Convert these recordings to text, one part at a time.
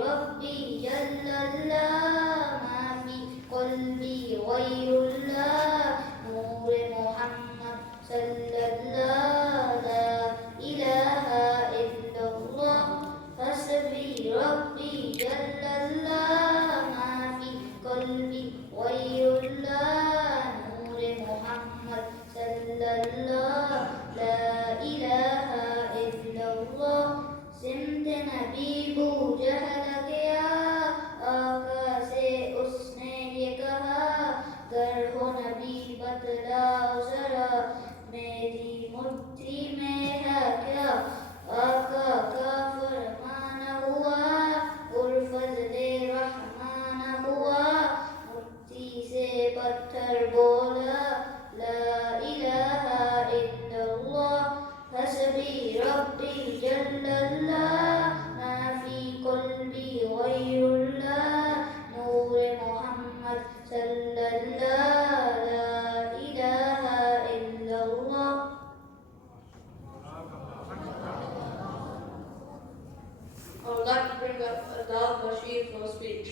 ربي جل الله ما في قلبي غير الله نور محمد صلى الله لا إله إلا الله حسبي ربي جل الله ما في قلبي غير الله نور محمد صلى الله لا إله إلا الله सिमत नबी बूझा गया आका से उसने ये कहा गर हो नबी बतलाओ जरा मेरी मुट्ठी में है क्या आका का फरमाना हुआ और फजले रहमाना हुआ मुट्ठी से पत्थर बोला ला इलाहा इल्लल्लाह हसबी रब्बी जल्लल्लाह मा फी क़ल्बी गैरुल्लाह नूर मोहम्मद सल्लल्लाह ला इलाहा इल्लल्लाह. I would like to bring up Adal Bashir for speech.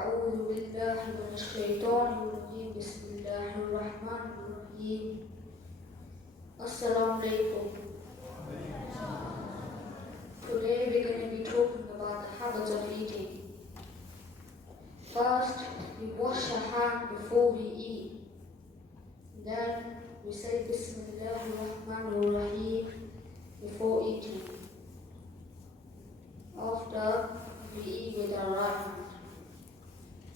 أعوذ بالله من الشيطان الرجيم بسم الله الرحمن الرحيم Assalamu alaikum. Today we're going to be talking about the habits of eating. First, we wash our hands before we eat. Then we say Bismillah ar-Rahman ar-Rahim before eating. After we eat with our right hand.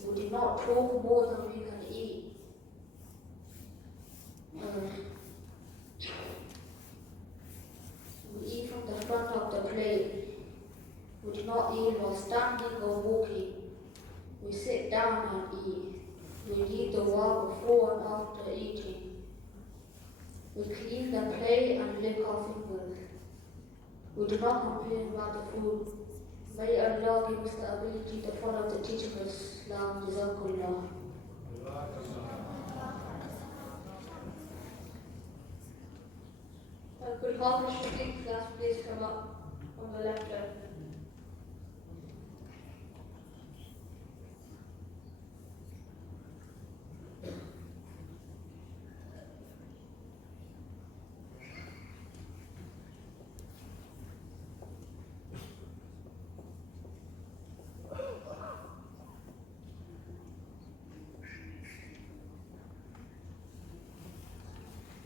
We do not talk more than we can eat. We eat from the front of the plate. We do not eat while standing or walking. We sit down and eat. We leave the wall before and after eating. We clean the plate and lick our fingers. We do not complain about the food. May Allah give us the ability to follow the teaching of Islam. Jazakallah. Could Hafiz Shafiq class please come up on the left hand?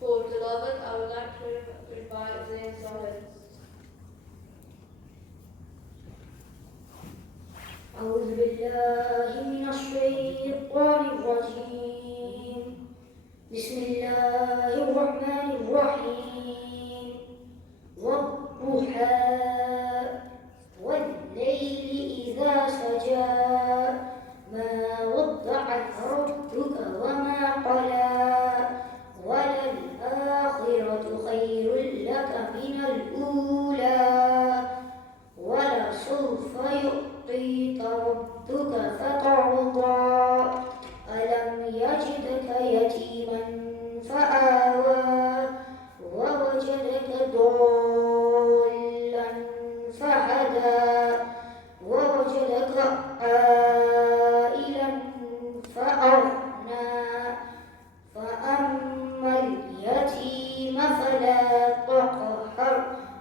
For Tilawat, I would like to invite Zain Saleh. أعوذ بالله من الشيطان الرجيم بسم الله الرحمن الرحيم والضحى والليل إذا سجى ما ودعك ربك وما قلى وللآخرة خير لك من الأولى ولسوف يعطيك ربك فترضى ألم يجدك يتيما فآوى ووجدك ضالا فهدى ووجدك عائلا فأغنى فأما اليتيم فلا تقهر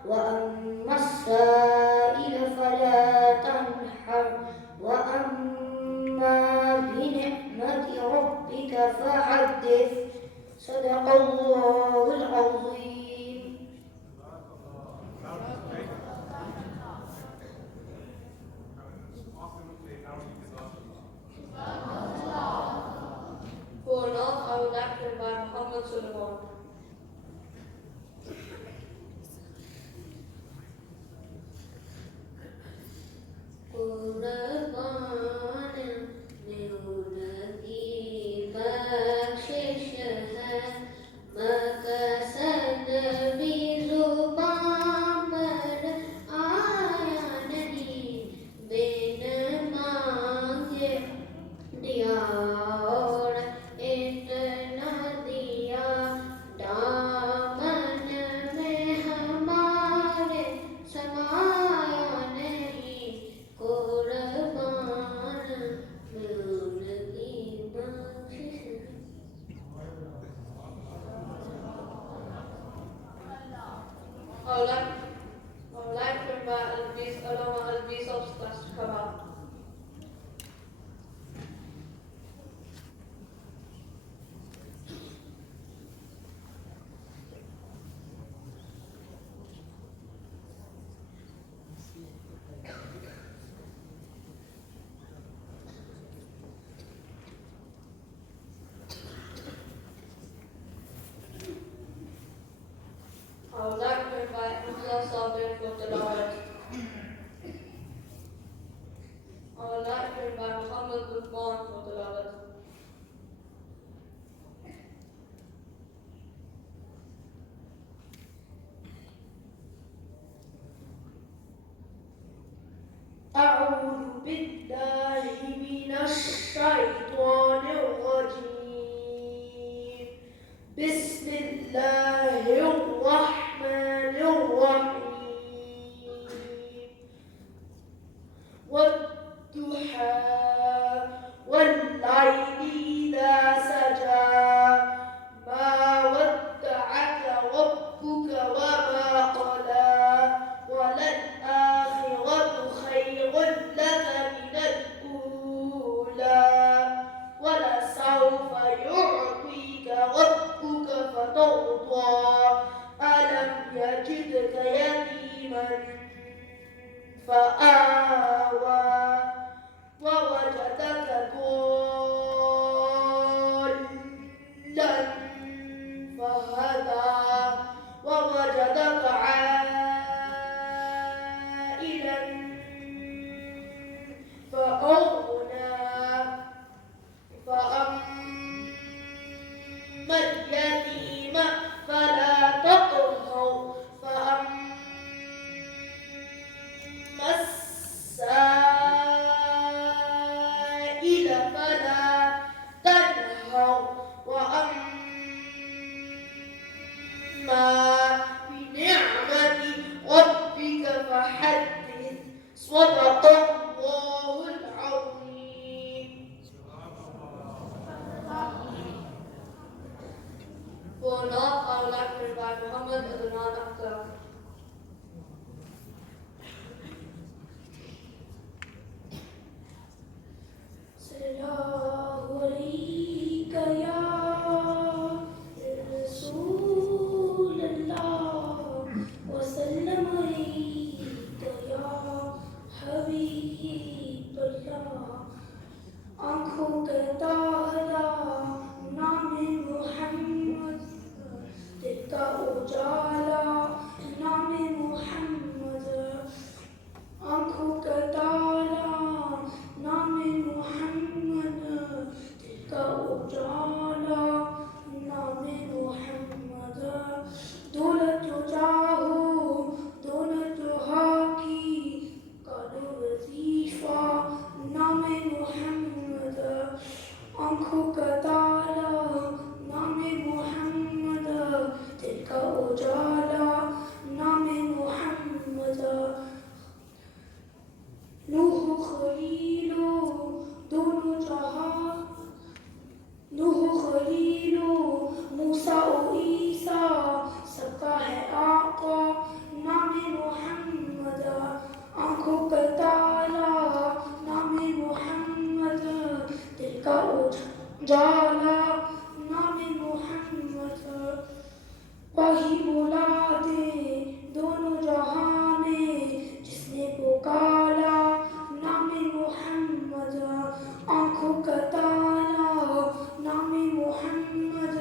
وأما السائل فلا تنحر وأما بنعمة ربك فحدث صدق الله العظيم. For North, I would like to invite Muhammad Sulaiman. Maka Hamza Sabir for Tilawat. I would like to invite Muhammad Luqman for Tilawat. أعوذ بالله من الشيطان الرجيم بسم الله الرحمن الرحيم والضحى والليل إذا سجى ما ودعك ربك وما قلى وللآخرة خير لك من الأولى ولسوف يعطيك ربك فترضى ألم يجدك يتيما فآوى ووجدك ضالا فهدى ووجدك عائلا فأغنى فأما اليتيم فلا تقهر فأما السائل فلا تنهر وأما بنعمة ربك فحدث صدق الله العظيم. For now, I would like to invite Muhammad Adnan Akhtar. सल्लल्लाहु अलैका या रसूल अल्लाह वसल्लम अलैका या हबीब अल्लाह आँखों का तारा नाम मुहम्मद दिल का उजाला नाम मुहम्मद आँखों का तारा नाम मुहम्मद दिल का उजाला नाम मुहम्मद दौलत जाहो दौलत हाकी करो वजीफा नाम मुहम्मद आँखों का तारा नाम मुहम्मद दिल का उजाला नाम मुहम्मद नूह खलीलो दोनों जहां नूह खलीलो मूसा और ईसा सबका है आका नाम मुहम्मद आँखों का तारा नाम मुहम्मद दिल का उजाला नाम मुहम्मद वही बुला दे दोनों जहां में जिसने पुकारा नाम मुहम्मद आँखों का तारा नाम मुहम्मद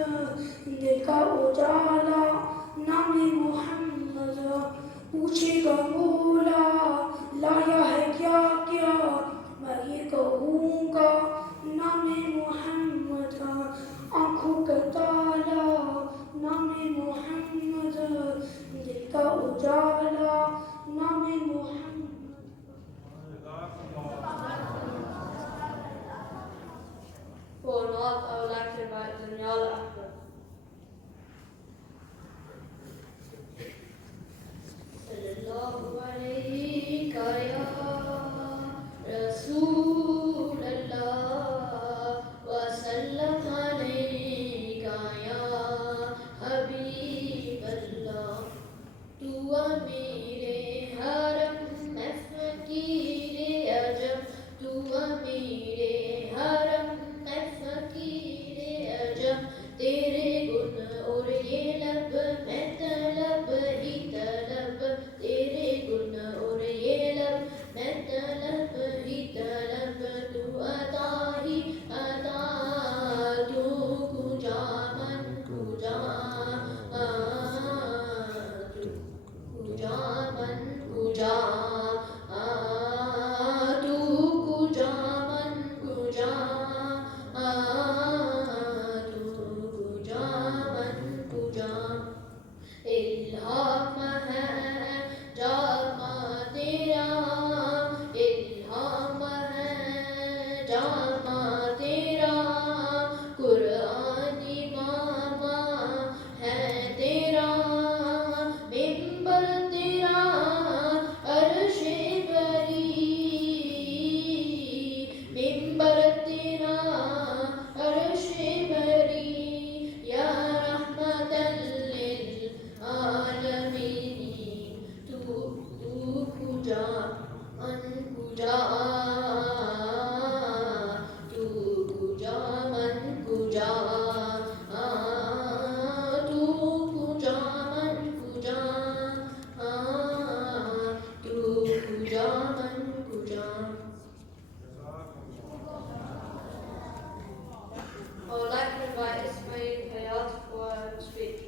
दिल का उजाला नाम मुहम्मद पूछेगा मौला लाया है क्या क्या मैं ये कहूँगा नाम मुहम्मद आँखों का तारा नाम मुहम्मद जामा तेरा कुरानी मामा है तेरा मिंबर तेरा अर्शे बरी मिंबर तेरा अर्शे बरी या रहमतल लिल आलमीन तू कुजा मन कुजा तू कुजा मन कुजा तू कुजा मन कुजा तू कुजा मन कुजा. I would like to invite Ismail Hayat for a speech.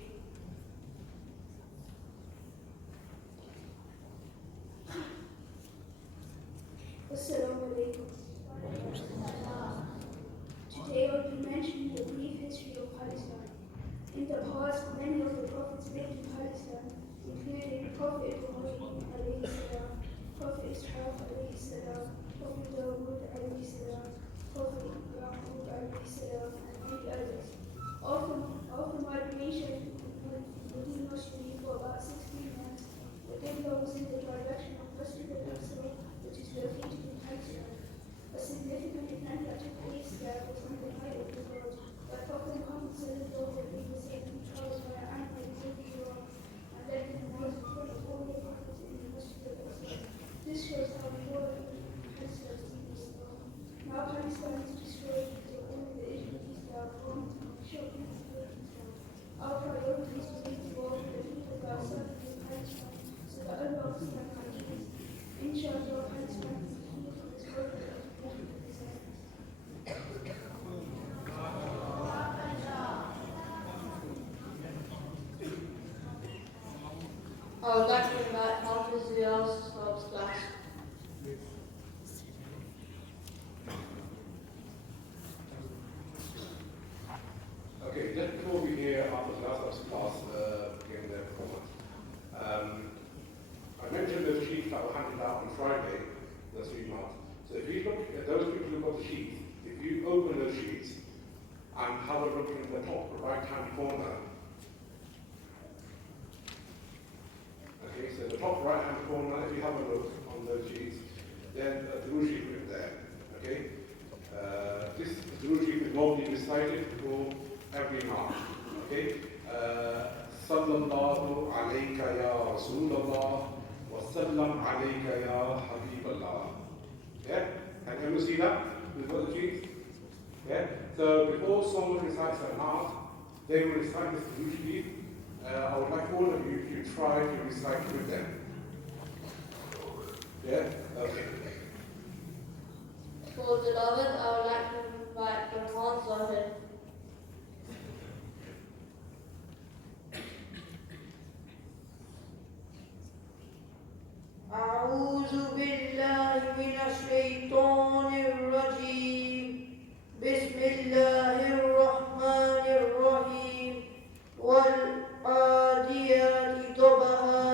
Assalamu alaikum. Today I will be mentioning the brief history of Palestine. In the past, many of the prophets lived in Palestine, including Prophet Ibrahim alayhi salam, Prophet Ishaq alayhi salam, Prophet Dawood alayhi salam, Prophet Yaqub alayhi salam, and many others. After migration with Medina Sharif for about 16 months, the Qibla was in the direction of Masjid al-Aqsa, which is located in Palestine. A significant event that took place there was on the night of the Lord, that Prophet Muhammad sallallahu alayhi wa sallam traveled by Ammar ibn Iran and led the namaz in front of all the prophets in the Masjid al-Aqsa. This shows how important Palestine is to Islam. Now Palestine is destroyed because of all the Israelis that are wrong and show people to Islam. Our priority is to make the world with the people that are suffering in Palestine so that Allah will stand by peace. Inshallah, Palestine is the key for this world that is important for this earth. I would like to invite Hafiz Ziya's Sab's class. Okay, just before we hear after the last class begin their performance, I mentioned the sheets that were handed out on Friday, the 3 months. So if you look at those people who got the sheets, if you open those sheets and have a look in the top right-hand corner, okay, so the top right-hand corner, if you have a look on those sheets, then the Duruji is written there, okay? This Duruji is normally recited for every mark, okay? Sallallahu alayka ya Rasulullah wa sallam alayka ya Habiballah. Yeah? Can you see that? We've got the sheets. Yeah? So before someone recites a mark, they will recite this Duruji. I would like all of you to try to recite with them. Yeah? Okay. For Tilawat, I would like to invite Rahman Zahid. أعوذ بالله من الشيطان الرجيم بسم الله الرحمن الرحيم والعاديات ضبحا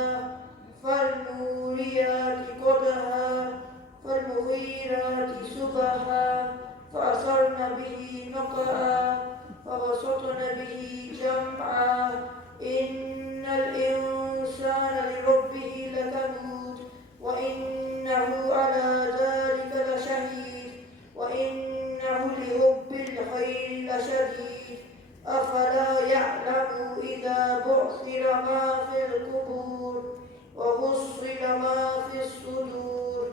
فالموريات قدحا فالمغيرات صبحا فأثرن به نقعا فوسطن به جمعا إن الإنسان لربه لكنود وإنه على ذلك لشهيد وإنه لحب الخير لشديد أفلا يعلم إذا بعثر ما في القبور وحصل ما في الصدور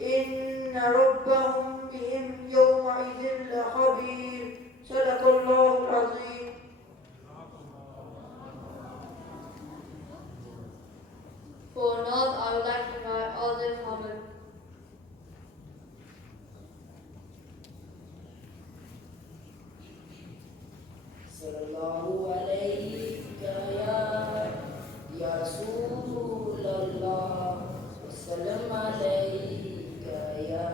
إن ربهم بهم يومئذ لخبير صدق الله العظيم. For North, I would like to invite Adil Hamid. Sallallahu alayka ya Rasulullah Wassalam alayka ya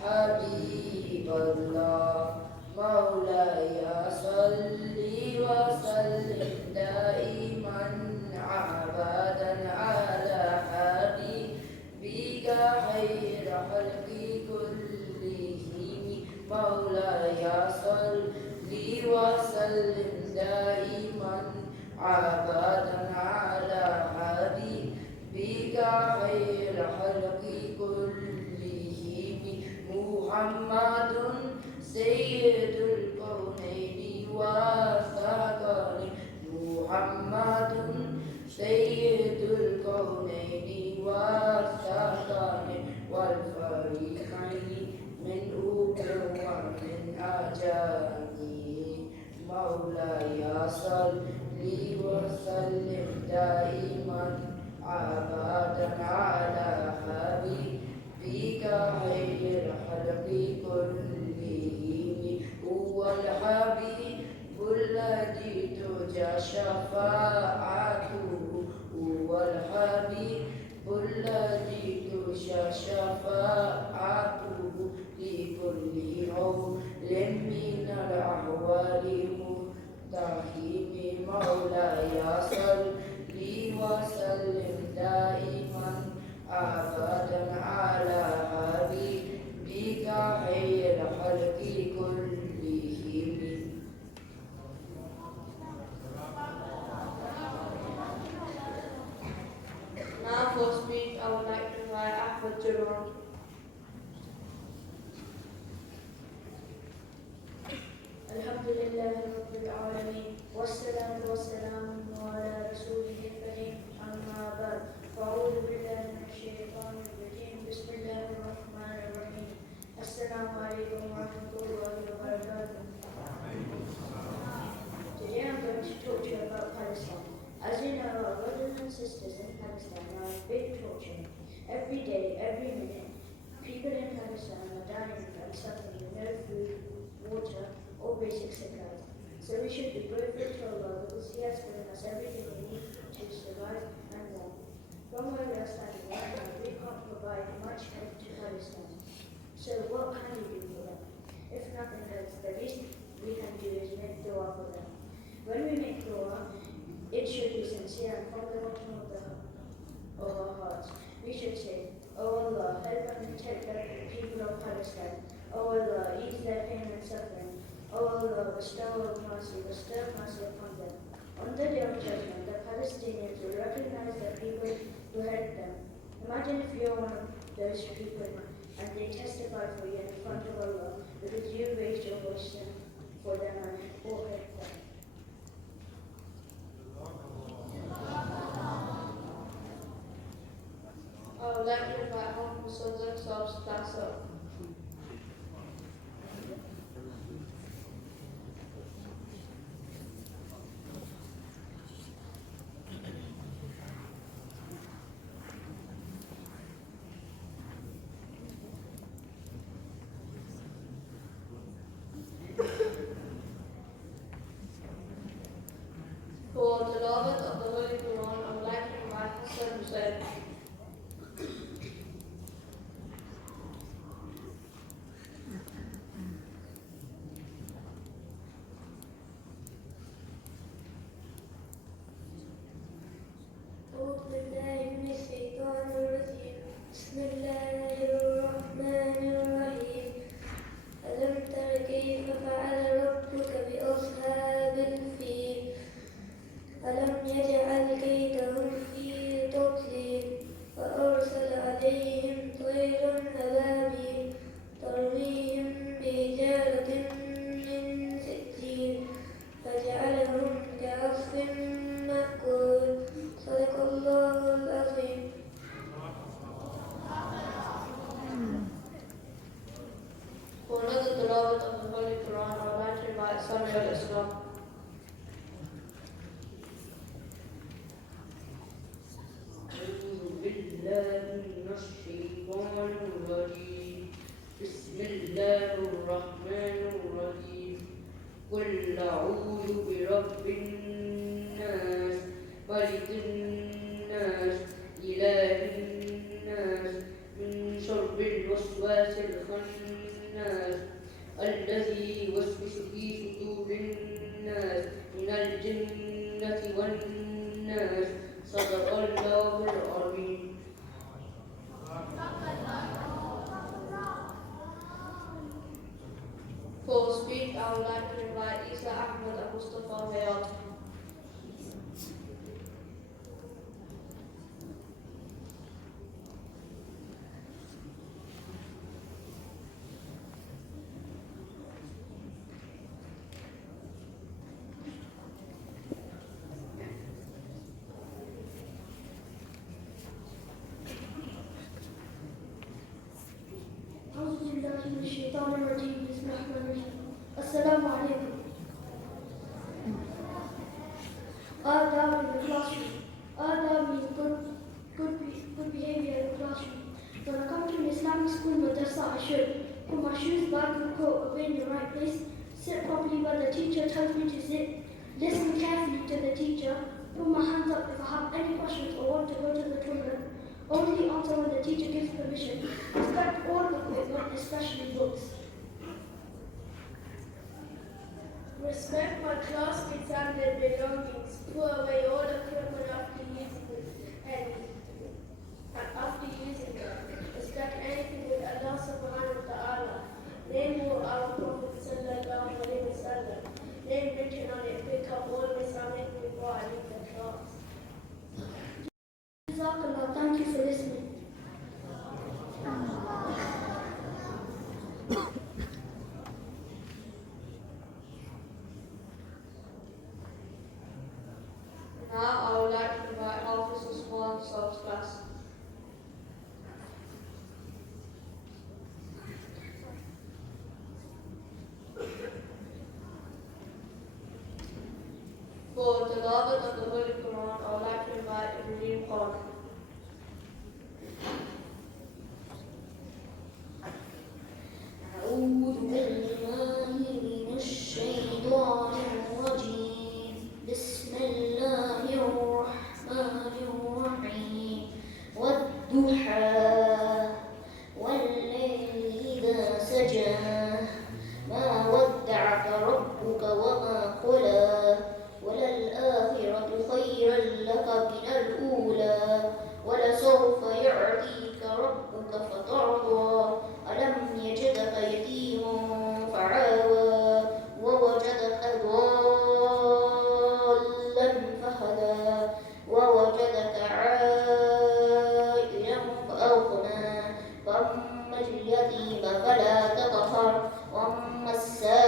Habiballah Maulaya salli wa sallim daiman abadan ala habibika khayra khalqi kullihim صل وسلم دائما أبدا على حبيبك خير الخلق كلهم محمد سيد الكونين والثقلين محمد سيد الكونين والثقلين والفريقين من أوكر ومن أجاني مولاي صل وسلم دائما أبدا على حبيبك خير الخلق كلهم هو الحبيب الذي ترجى شفاعته هو الحبيب الذي ترجى شفاعته لكل هول من الأحوال مقتحم مولاي صل وسلم دائما أبدا على حبيبك خير الخلق كلهم. Now for speech, I would like to invite Ahmed Jerome. الحمد لله رب العالمين والصلاة والسلام على رسوله الكريم أما بعد فأعوذ بالله من الشيطان الرجيم بسم الله الرحمن الرحيم السلام عليكم ورحمة الله وبركاته. Today I'm going to talk to you about Palestine. As you know, our brothers and sisters in Palestine are in big torture. Every day, every minute, people in Palestine are dying and suffering with no food, water, or basic supplies. So we should be grateful to Allah because He has given us everything we need to survive and more. From where we are standing right now, we can't provide much help to Palestine. So what can we do for them? If nothing else, the least we can do is make dua for them. When we make dua, it should be sincere and from the bottom of our hearts. We should say, Oh Allah, help and protect the people of Palestine. Oh Allah, ease their pain and suffering. Oh Allah, bestow mercy upon them. On the day of judgment, the Palestinians will recognize the people who helped them. Imagine if you are one of those people and they testify for you in front of Allah because you raised your voice for them and or helped them. I would like to invite Honorable Sultan Sobs to pass up. For the Tilawat of the Holy Quran, I would like to invite Hassan Hussain. أعوذ بالله من الشيطان الرجيم بسم الله الرحمن الرحيم ألم تر كيف فعل ربك بأصحاب الفيل ألم يجعل كيدهم في تضليل وأرسل عليهم طيرا أبابيل ترميهم بحجارة من سجيل فجعلهم كعصف مأكول صدق الله العظيم. For another Tilawat of the Holy Quran, I would like to invite Samuel Islam. أعوذ بالله من الشيطان الرجيم بسم الله الرحمن الرحيم قل أعوذ برب الناس ملك الناس إله الناس من شر الوسواس الخناس الذي يوسوس في صدور الناس من الجنة والناس صدق الله العظيم. For speech, speak, I would like to invite Isa Ahmed and Mustafa Hayat. أعوذ بالله من الشيطان الرجيم بسم الله الرحمن الرحيم السلام عليكم. Adab in the classroom. Adab means good behavior in the classroom. When I come to an Islamic school madrasa, I should put my shoes back and coat away in the right place, sit properly where the teacher tells me to sit, listen carefully to the teacher, put my hands up if I have any questions or want to go to the toilet, only answer when the teacher gives permission, respect all equipment, especially books. Respect my classmates and their belongings. Put away all equipment after using it. Respect anything with Allah subhanahu wa ta'ala. Name what our Prophet sallallahu alayhi wa sallam. Name written on it. Pick up always on it before I leave the class. Jazakallah, thank you for listening. Now I would like to invite Hafiz Usman Sub's class. For the Tilawat of the Holy Quran, I would like to invite Ibrahim Khan. أعوذ بالله من الشيطان الرجيم بسم الله الرحمن الرحيم والضحى والليل إذا سجى ما ودعك ربك وما قلى وللآخرة خير لك من الأولى ولسوف يعطيك ربك فترضى ألم يجدك يتيما فعاوى ووجدك ضالا فهدى ووجدك عائلا فأغنى فأما اليتيم فلا تقهر وأما السائل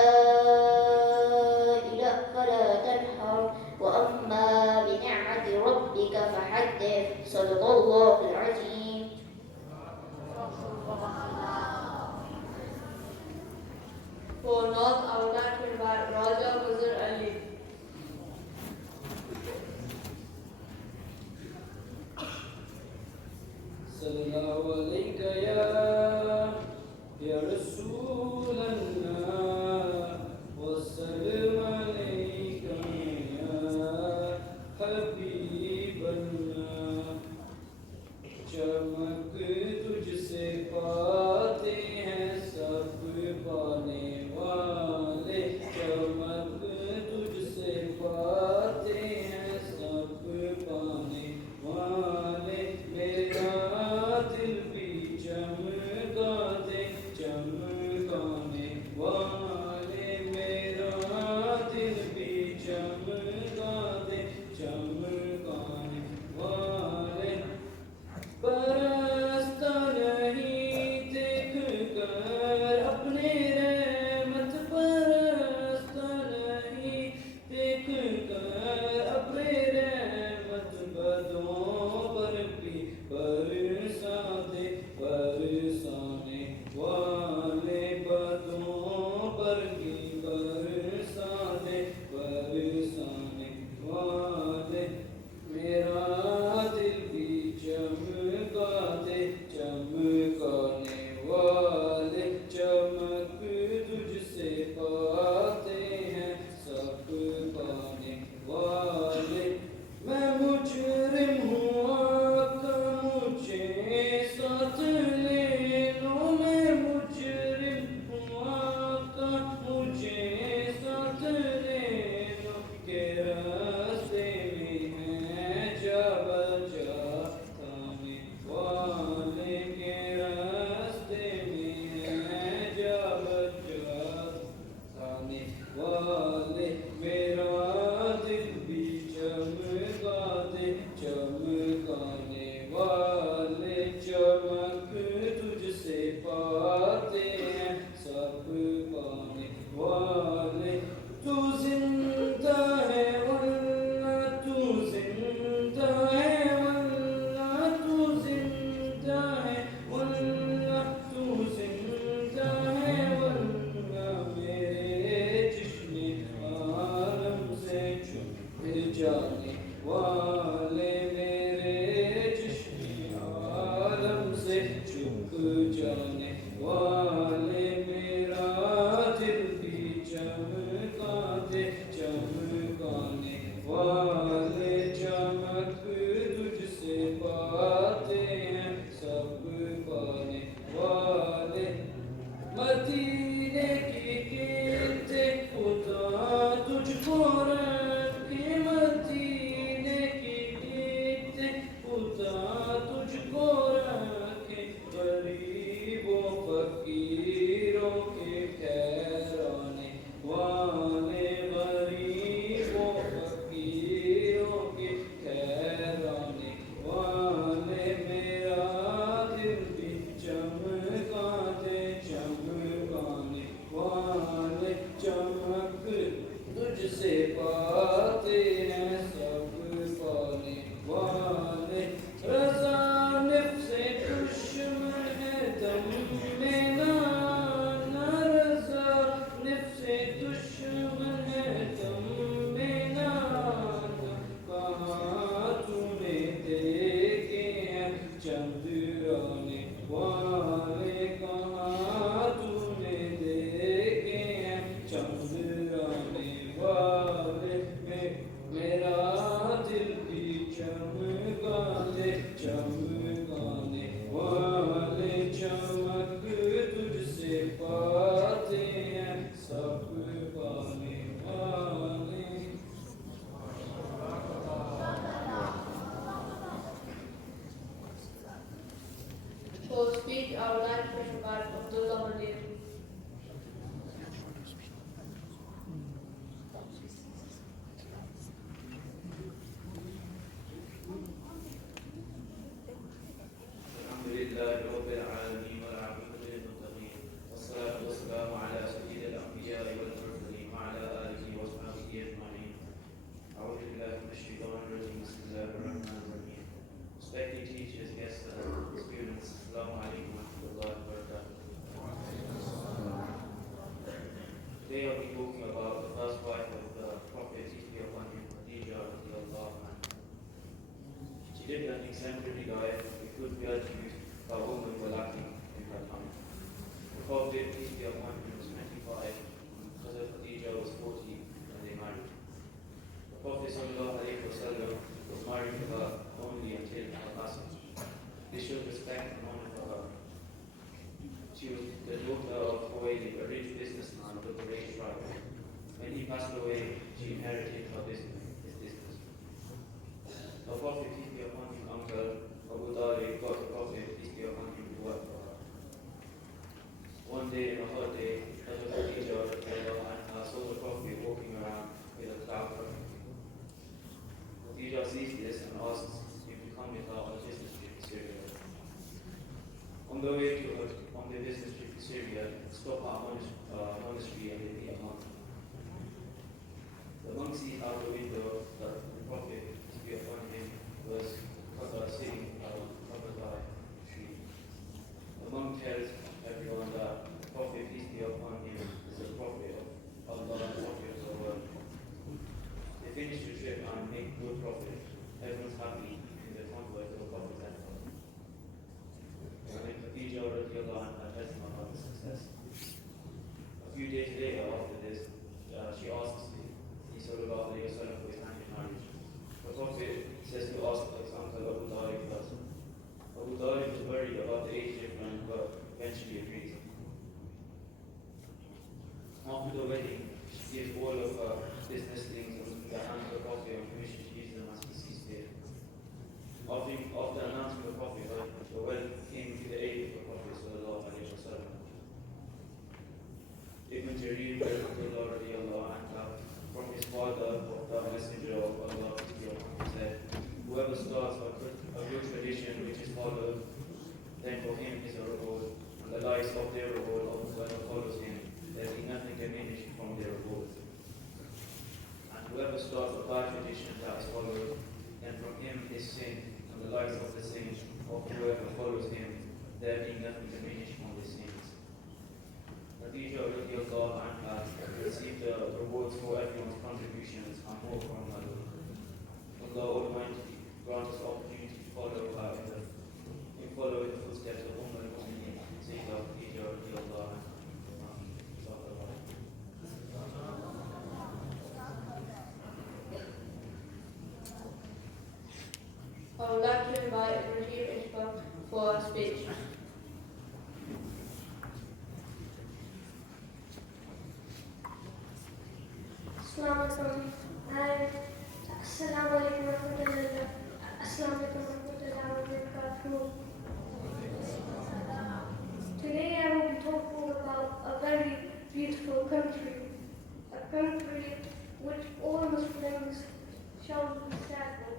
فلا تنهر وأما بنعمة ربك فحدث صدق الله العظيم. For North, I would like to invite Raja Wazir Ali. صلى عليك يا رسول الله وسلم عليك يا حبيب الله चमक तुझसे पाते हैं सब पाने वाले चमक I would like to regard Abdullah Wadir. الحمد لله رب العالمين والعاقبة للمتقين والصلاة والسلام على سيد الأنبياء والمرسلين وعلى آله وصحبه أجمعين. أعوذ بالله من الشيطان الرجيم. بسم الله الرحمن الرحيم. Respected teachers, guests, students, Assalamu alaikum wa rahmatullahi wa barakatuh. Today I'll be talking about the first wife of the Prophet, peace be upon him, Khadija radiallahu anha. She lived an exemplary life with good virtues, but women were lacking in her time. The Prophet, peace be upon him, was 25, Hazrat Khadija was 40 when they married. The Prophet sallallahu alayhi wa sallam was married to her only until her passing. This showed respect and honor for her. She was the daughter of Khuwaylid, a rich businessman of the Quraysh tribe. When he passed away, she inherited her business, his business. The Prophet, peace be upon him, uncle Abu Talib, got the Prophet, peace be upon him, to work for her. One day, in a hot day, Hazrat Khadija saw the Prophet walking around with a cloud covering him. Khadija sees this and asks if to come with her on a business trip to Syria. On the way to on the business trip to Syria, stop at a monastery and they meet a monk. The monk sees out the window that the Prophet, peace be upon him, was sitting covered by a tree. The monk tells everyone that the Prophet, peace be upon him, is the Prophet of Allah, the Prophet of the world. They finish the trip and make good profit. Everyone's happy in the convoy to the Prophet's temple. And then Khadija radiallahu anha tells him about the success. A few days later, after this, she asks the sallallahu alayhi wa sallam for his hand in marriage. The Prophet says to ask his uncle Abu Talib first. Abu Talib was worried about the age difference, but eventually agrees. After the wedding, she gives all of her business things in the hands of the Prophet on permission to use them as he sees fit. After announcing the Prophet, the wealth came to the aid of the Prophet sallallahu alayhi wa sallam. Ibn Jarir radiallahu anhu, from his father, the messenger of Allah, said, whoever starts a good tradition which is followed, then for him is a reward, and the likes of their reward of whoever follows him, there is nothing diminished from their reward. And whoever starts a bad tradition that is followed, then from him is sin, and the likes of the sins of whoever follows him, there being nothing diminished from the sins. Khadija radiallahu anha received the rewards for everyone's contributions and more from Allah. Allah Almighty grant us the opportunity to follow her in following the footsteps of al-Mu'mineen, Sayyidah Khadija radiallahu anha. I would like to invite Rajiv Ishbal for a speech. Assalamu alaikum. Assalamu alaikum wa rahmatullah. Assalamu alaikum wa rahmatullahi wa barakatuh. Today I will be talking about a very beautiful country. A country which all Muslims shall be sad for.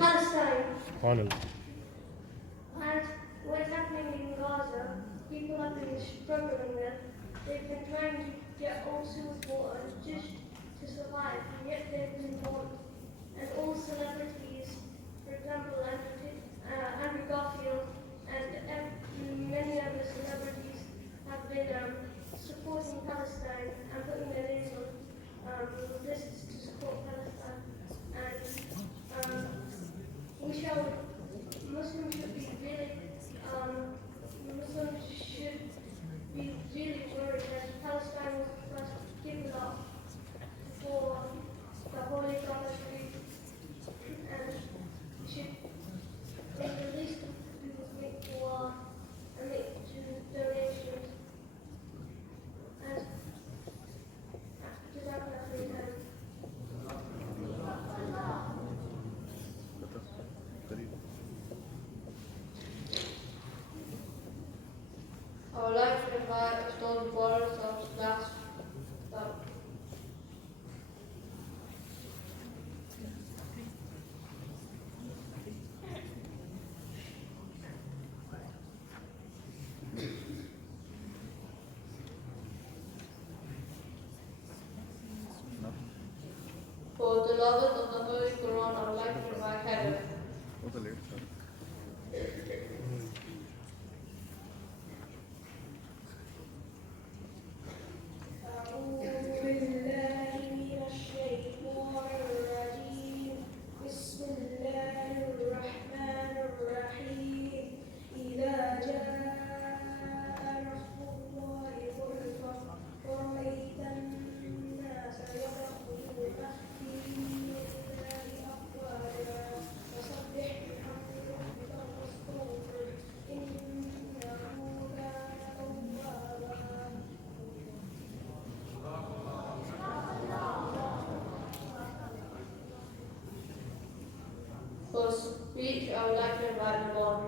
Palestine. And what's happening in Gaza, people have been struggling there. They've been trying to get all sorts of water just to survive, and yet they've been bombed. And all celebrities, for example, Andrew Garfield and many other celebrities have been supporting Palestine and putting their names on lists to support Palestine. And Muslims should be really worried that Palestine was first given up for the Holy Prophet, and should take the least of people's make dua and make donations. And after that, For the lovers of the Holy Quran, I would like to invite Heather. أعوذ بالله من الشيطان الرجيم بسم الله الرحمن الرحيم إذا جاء نصر الله والفتح ورأيت الناس يدخلون في دين الله أفواجا فسبح بحمد ربك واستغفره إنه كان توابا. For speech, I would like to invite Nabon.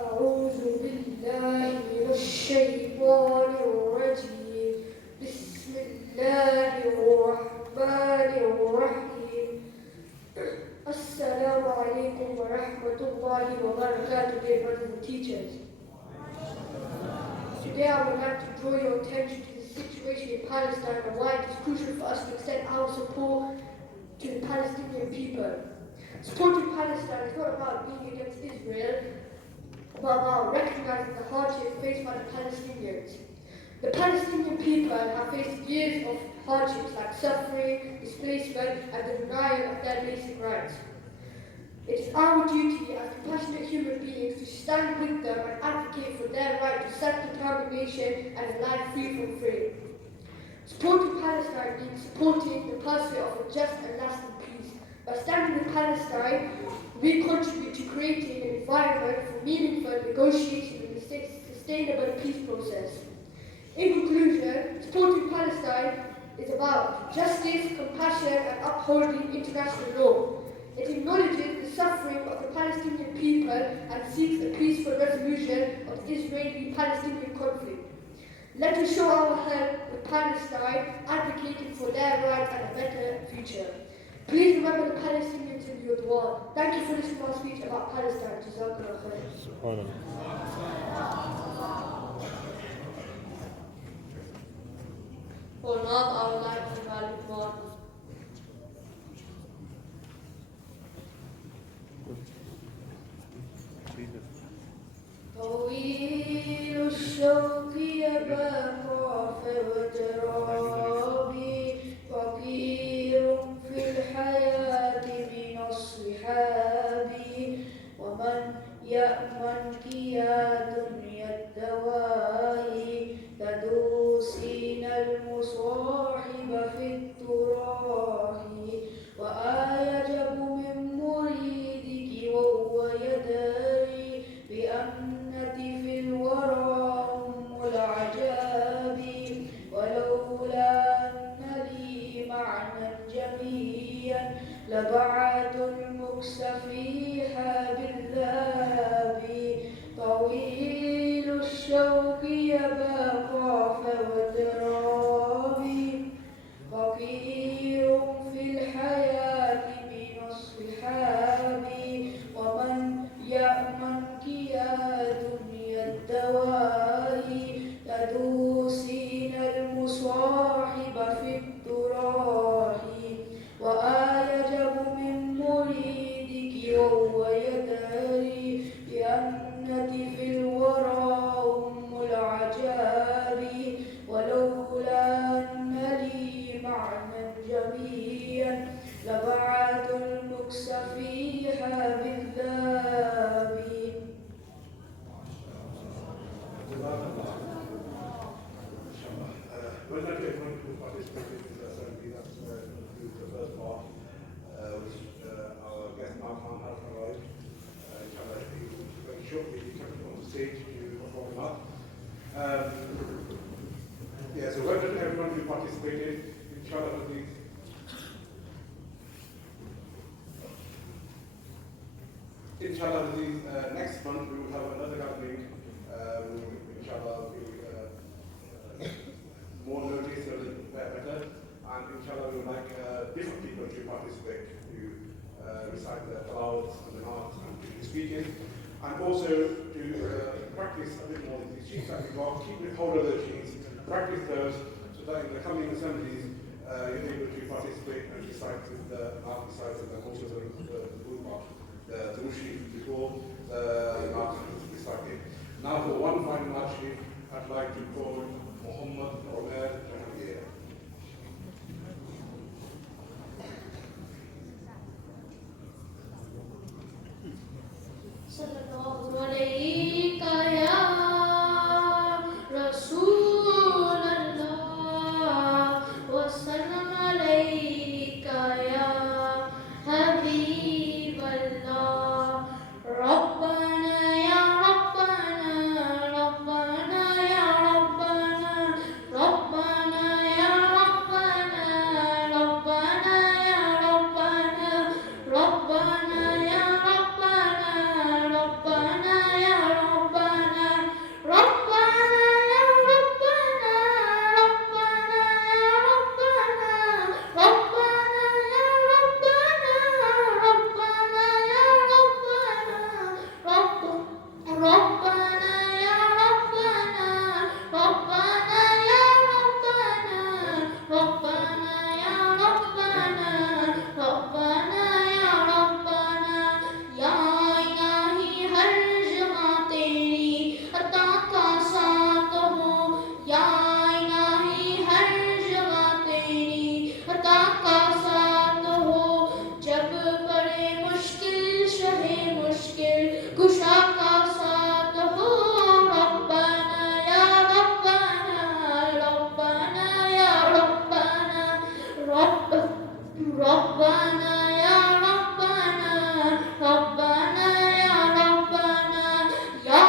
أعوذ بالله من الشيطان الرجيم بسم الله الرحمن الرحيم السلام عليكم ورحمة الله وبركاته, dear brothers and teachers. Today I would like to draw your attention to the situation in Palestine and why it is crucial for us to extend our support to the Palestinian people. Supporting Palestine is not about being against Israel, but about recognizing the hardship faced by the Palestinians. The Palestinian people have faced years of hardships like suffering, displacement, and the denial of their basic rights. It is our duty as compassionate human beings to stand with them and advocate for their right to self-determination and a life free from fear. Supporting Palestine means supporting the pursuit of a just and lasting peace. By standing with Palestine, we contribute to creating an environment for meaningful negotiation and a sustainable peace process. In conclusion, supporting Palestine is about justice, compassion, and upholding international law. It acknowledges the suffering of the Palestinian people and seeks a peaceful resolution of the Israeli-Palestinian conflict. Let us show our help with Palestine, advocating for their rights and a better future. Please remember the Palestinians in your dua. Thank you for listening to our speech about Palestine. Jazakallah khair. For North, I would like to invite Lukman. طويل الشوق يبقى وترابي فقير في الحياة من الصحاب ومن يأمنك يا دنيا الدواء تدوسين المصاحب في التراه وآيجب من مريدك وهو يداري بأنك في الورى أم العجاب ولولا أن لي معنى جميا لبعث المكس فيها بالذهب طويل الشوق يبقى وترابي فقير في الحياة من الصحاب ومن يأمنك يا دنيا الدواء تدوسين المصاحب في التراه وآيجب من مريدك وهو يداري بأنك في الورى أم العجاب ولولا أن لي معنى جميا لبعث المكس فيها بالذهب. Well, not everyone who participated in the assembly, that's the first part, which our guest Malcolm has arrived. Inshallah, he will very shortly be coming on the stage to perform that. Yeah, so welcome to everyone who participated. Inshallah, please. Inshallah, next month we will have another gathering. Inshallah, more notice, a little bit better, and inshallah we would like different people to participate, to recite the tilawats and the naats and to be speaking. and also to practice a bit more these sheets that we've got, keep hold of those sheets, practice those, so that in the coming assemblies you're able to participate and recite the Imam recites and also the Buddha, the Rushi before the Imam recited. Now for one final Nasheed, I'd like to call Muhammad Umair Jahangir. Sallallahu alayka ya Rasulullah wa sallam alayka ya Habiballah. Rabbana ya Rabbana, Rabbana ya Rabbana, Rabbana ya Rabbana, Rabbana ya Rabbana, Rabbana ya Rabbana, Rabbana ya Rabbana, Rabbana ya Rabbana, Rabbana ya Rabbana, Rabbana ya Rabbana, Rabbana ya Rabbana, Rabbana ya Rabbana, Rabbana ya Rabbana, Rabbana ya Rabbana, Rabbana ya Rabbana. Ya ilahi हर जगह तेरी अता का साथ हो, या इलाही हर जगह तेरी अता का साथ हो। जब पड़े मुश्किल शहे मुश्किल कुशा का साथ हो। रब्बना या रब्बना, रब्बना या रब्बना, रब्बना या रब्बना, रब्बना या रब्बना। या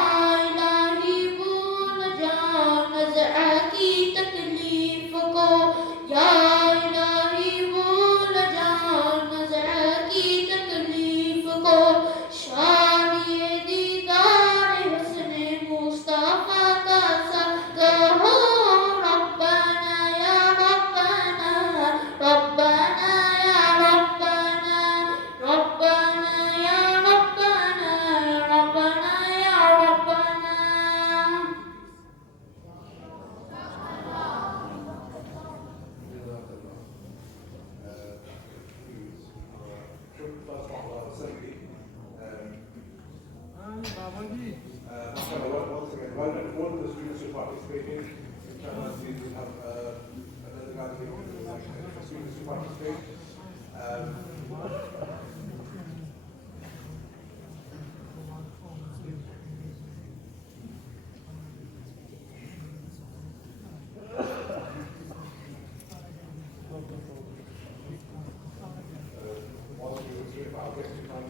इलाही भूल जा नज़अ की तकलीफ को, या इलाही भूल जा नज़अ की तकलीफ को। शानिए दीदार हुस्ने मुस्तफा का साथ हो। रब्बना या रब्बना, रब्बना या रब्बना, रब्बना या रब्बना, रब्बना या रब्बना। Once again, all the students who participated, inshallah, we will have another gathering for students who participate. All students who are guests to come,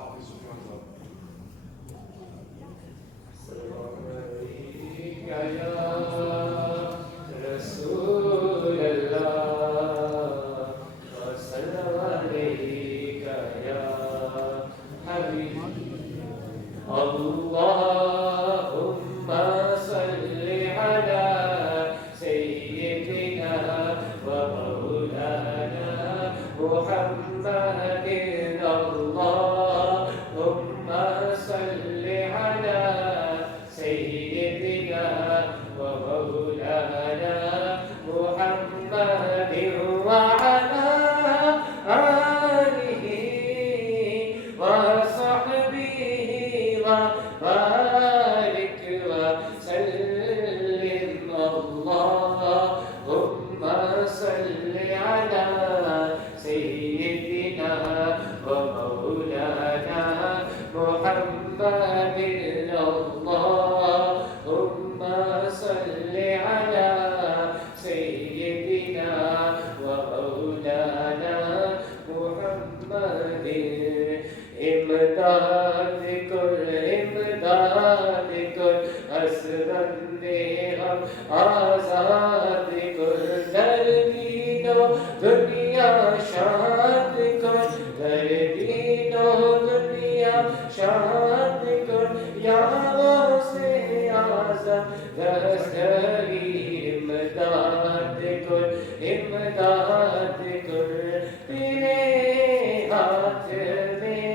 Hafiz Sufyan Zab. اللهم صل على سيدنا ومولانا محمد. اللهم صل على سيدنا ومولانا محمد وعلى آله وصحبه وبارك وسلم. اللهم صل على سيدنا ومولانا محمد. اللهم صل على سيدنا ومولانا محمد. امداد کن اسرن ہم آزاد کن. در دین و دنیا شاد کن، در دین و دنیا شاد کن. یا غوث اعظم دستگیر امداد کن، امداد کن. تیرے ہاتھ میں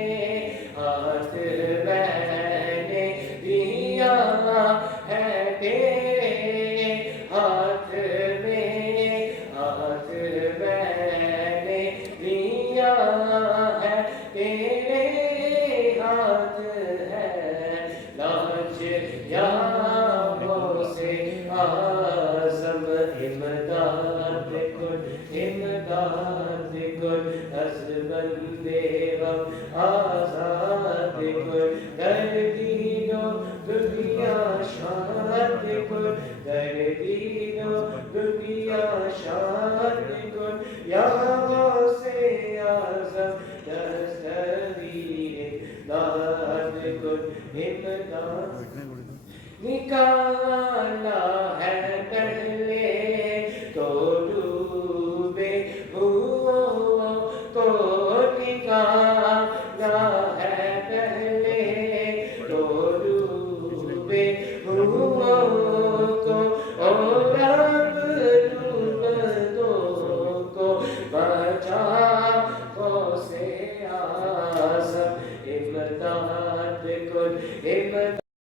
याद है लाज या से आज़म इमदाद कुन हस्बंदे गम आज़ाद कुन दर्दीनो दुनिया शाद कुन दर्दीनो दुनिया शाद कुन या से आज़म दस्तगीर दाद कुन इमदाद निकाला है पहले तो डूबे हुओं को निकाला है पहले तो डूबे हुओं को और अब डूबतों को बचा से आज़म इमदाद कुन इमदाद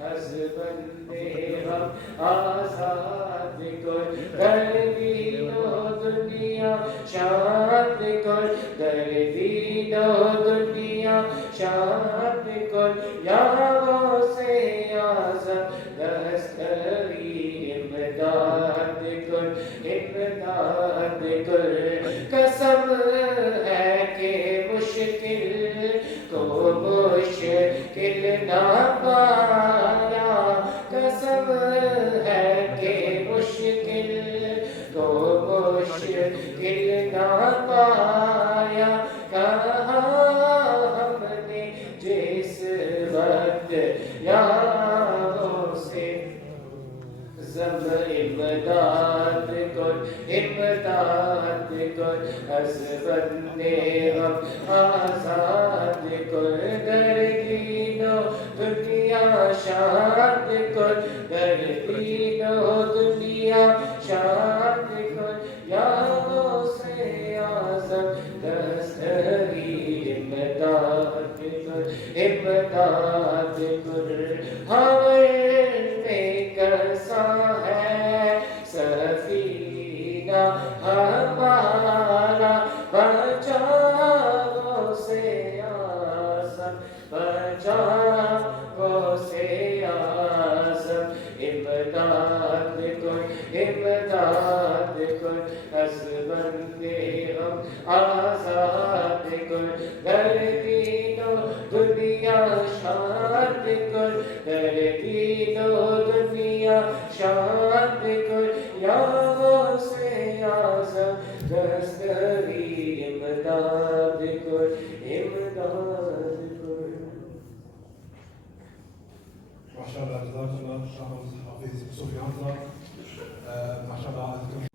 हस्बंदे गम आज़ाद कुन दर्दीनो दुनिया शाद कुन दर्दीनो दुनिया शाद कुन या से आज़म दस्तगीर इमदाद कुन कसम है कि मुश्किल को मुश्किल ना पाया कसम है कि मुश्किल को मुश्किल ना पाया कहा हमने जिस वक्त यारों से जब इमदाद कुन हस्बंदे गम आज़ाद कुन दर्दीनो दुनिया शाद कुन दर्दीनो दुनिया शाद कुन या से आज़म दस्तगीर इमदाद कुन हवाए कैसा है सफीना हमारा बचाओ से आज़म इमदाद कुन हस्बंदे गम आज़ाद कुन दर्दीनो दुनिया शाद कुन दर्दीनो दुनिया शाद कुन या से आज़म दस्तगीर इमदाद कुन माशाल्लाह जज़ाकल्लाह शाह हाफिज सुफियान साहब माशाल्लाह